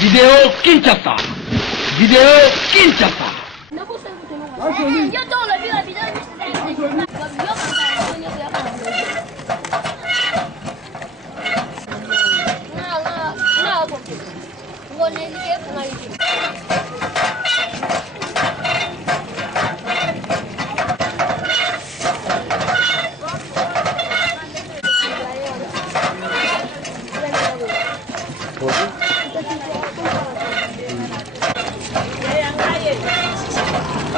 Video Kinshasa. Video Kinshasa.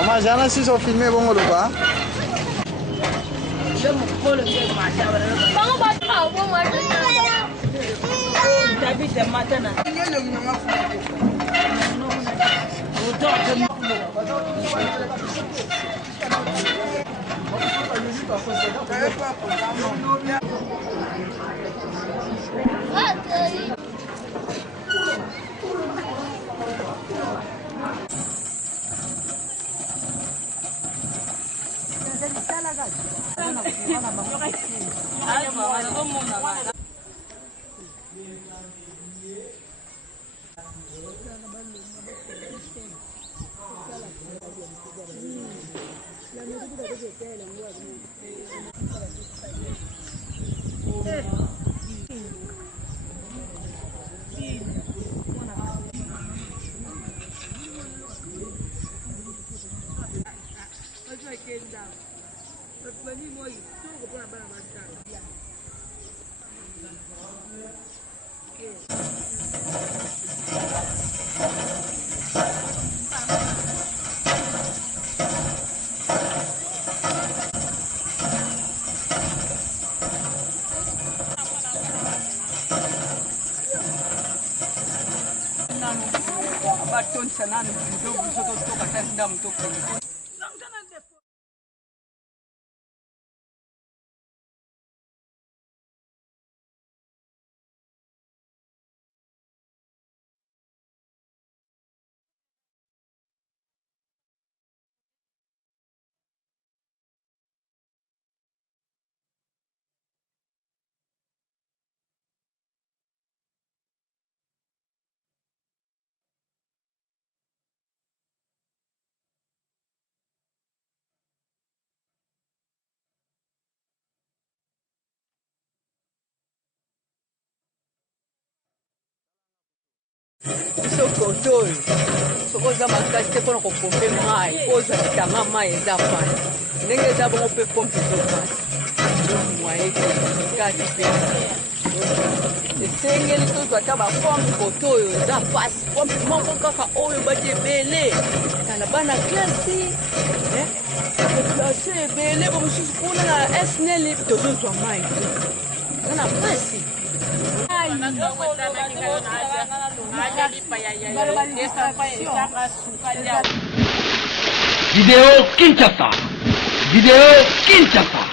Mas já nasci só filmei bom lugar. Vamos bater o bom biso koto oyo soki oza makasi te mpona kopompe mai po ozwakitanga mai eza pani ndenge eza bongo mpe pompe ezokasi mwaye kati mpe esengeli tozwa ata bapompe koto oyo eza pasi pompe moko kaka oyo bati ebele tala bana klasi population ebele bamosusu kuna na snl tozozwa mai te eza na pasi Video Kinshasa. Video Kinshasa.